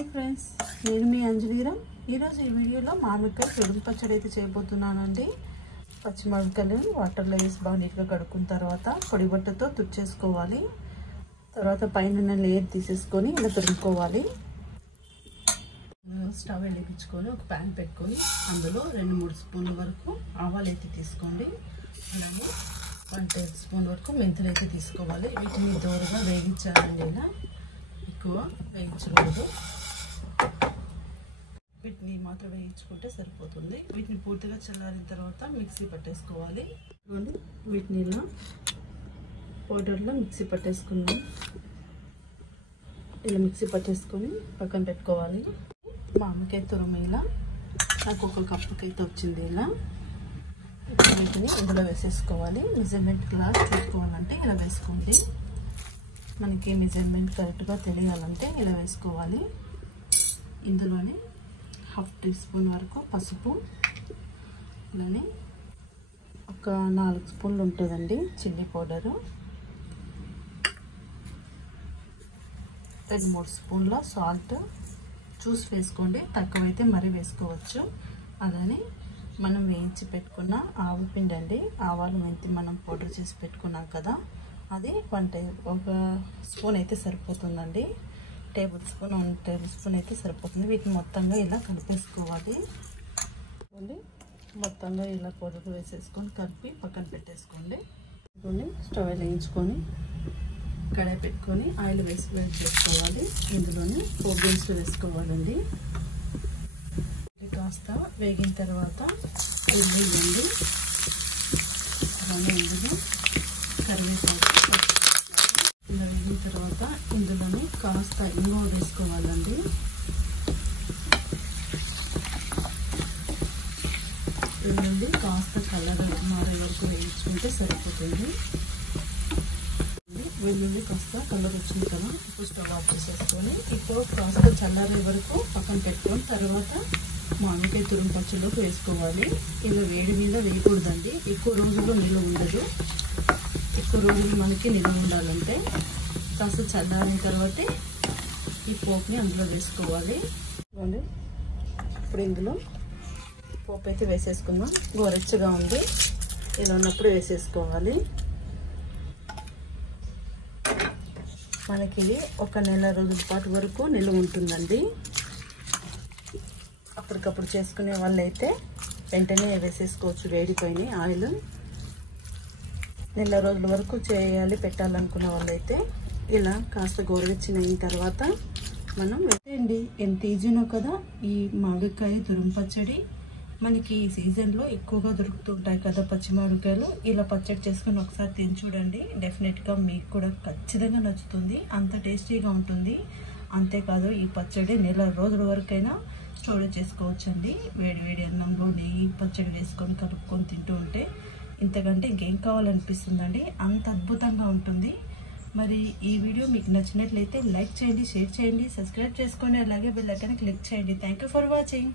Hi friends, నేను మీ అంజలీరా. ఈరోజు ఈ వీడియోలో మామిడికాయ తురుము పచ్చడి అయితే చేయబోతున్నానండి. పచ్చిమిరపకాయలు వాటర్లో వేసి బాగా నీట్గా కడుక్కున్న తర్వాత పొడి బట్టతో తుడిచేసుకోవాలి. తర్వాత పైన లేయర్ తీసేసుకొని ఇలా తురుముకోవాలి. స్టవ్ వెలిగించుకొని ఒక ప్యాన్ పెట్టుకొని అందులో 2-3 స్పూన్ల వరకు ఆవాలు అయితే తీసుకోండి. అలాగే 1 టేబుల్ స్పూన్ వరకు మెంతులు అయితే తీసుకోవాలి. వీటిని దూరంగా వేగించాలండి. ఇలా ఎక్కువ వేయించకూడదు, వీటిని మాత్రం వేయించుకుంటే సరిపోతుంది. వీటిని పూర్తిగా చల్లారిన తర్వాత మిక్సీ పట్టేసుకోవాలి. వీటిని ఇలా పౌడర్లో మిక్సీ పట్టేసుకుందాం. ఇలా మిక్సీ పట్టేసుకొని పక్కన పెట్టుకోవాలి. మామిడికాయ తురుము ఇలా నాకు 1 కప్పుకి అయితే వచ్చింది. ఇలా వీటిని ఇందులో వేసేసుకోవాలి. మెజర్మెంట్ గ్లాస్ చూసుకోవాలంటే ఇలా వేసుకోండి. మనకి మెజర్మెంట్ కరెక్ట్గా తెలియాలంటే ఇలా వేసుకోవాలి. ఇందులోనే 1/2 టీ స్పూన్ వరకు పసుపు, ఇలానే ఒక 4 స్పూన్లు ఉంటుందండి చిల్లీ పౌడరు, 2-3 స్పూన్ల సాల్ట్ చూసి వేసుకోండి, తక్కువైతే మరీ వేసుకోవచ్చు. అలానే మనం వేయించి పెట్టుకున్న ఆవు పిండి అండి, ఆవాలు మెంతి మనం పౌడర్ చేసి పెట్టుకున్నాం కదా, అది 1 స్పూన్ అయితే సరిపోతుందండి. 1 టేబుల్ స్పూన్ అయితే సరిపోతుంది. వీటిని మొత్తంగా ఇలా కలిపేసుకోవాలి. మొత్తంగా ఇలా పౌడర్ వేసేసుకొని కలిపి పక్కన పెట్టేసుకోండి. స్టవ్ వేయించుకొని కడాయి పెట్టుకొని ఆయిల్ వేసి వేడి చేసుకోవాలి. ఇందులోనే పోపు దినుసులు వేసుకోవాలండి. కాస్త వేగిన తర్వాత ఉల్లిగడ్డ, అలానే ఇందులో కరివేపాకు ఇలా వేగిన తర్వాత ఇందులోనే కాస్త ఇంగువ వేసుకోవాలండి. వెల్లుల్లి కాస్త కలర్ మారే వరకు వేయించుకుంటే సరిపోతుంది. వెల్లుల్లి కాస్త కలర్ వచ్చింది కదా, ఇప్పుడు స్టవ్ ఆఫ్ చేసేసుకొని ఇప్పుడు కాస్త చల్లారే వరకు పక్కన పెట్టుకొని తర్వాత మామిడికాయ తురుము పచ్చడిలోకి వేసుకోవాలి. ఇలా వేడి మీద వేయకూడదండి, ఎక్కువ రోజులు నిల్వ ఉండదు. ఎక్కువ రోజులు మనకి నిల్వ ఉండాలంటే కాస్త చల్లారిన తర్వాతే ఈ పోపుని అందులో వేసుకోవాలి. ఇప్పుడు ఇందులో పోపు అయితే వేసేసుకుందాం. గోరెచ్చగా ఉంది, ఇలా ఉన్నప్పుడు వేసేసుకోవాలి. మనకి ఇది 1 నెల రోజుల పాటు వరకు నిల్వ ఉంటుందండి. అప్పటికప్పుడు చేసుకునే వాళ్ళైతే వెంటనే వేసేసుకోవచ్చు. వేడిపోయిన ఆయిల్ నెల రోజుల వరకు చేయాలి పెట్టాలనుకున్న వాళ్ళైతే ఇలా కాస్త గోరువెచ్చనైన తర్వాత మనం వేయండి. ఎంత ఈజీనో కదా ఈ మామిడికాయ తురుము పచ్చడి. మనకి ఈ సీజన్లో ఎక్కువగా దొరుకుతుంటాయి కదా పచ్చి మామిడికాయలు. ఇలా పచ్చడి చేసుకొని ఒకసారి తిని చూడండి, డెఫినెట్గా మీకు కూడా ఖచ్చితంగా నచ్చుతుంది. అంత టేస్టీగా ఉంటుంది. అంతేకాదు ఈ పచ్చడి నెల రోజుల వరకైనా స్టోరేజ్ చేసుకోవచ్చండి. వేడి అన్నంలో నెయ్యి పచ్చడి వేసుకొని కలుపుకొని తింటూ ఉంటే ఇంతకంటే ఇంకేం కావాలనిపిస్తుందండి, అంత అద్భుతంగా ఉంటుంది. మరి ఈ వీడియో మీకు నచ్చినట్లయితే లైక్ చేయండి, షేర్ చేయండి, సబ్స్క్రైబ్ చేసుకోండి, అలాగే బెల్ ఐకాన్ క్లిక్ చేయండి. Thank you for watching.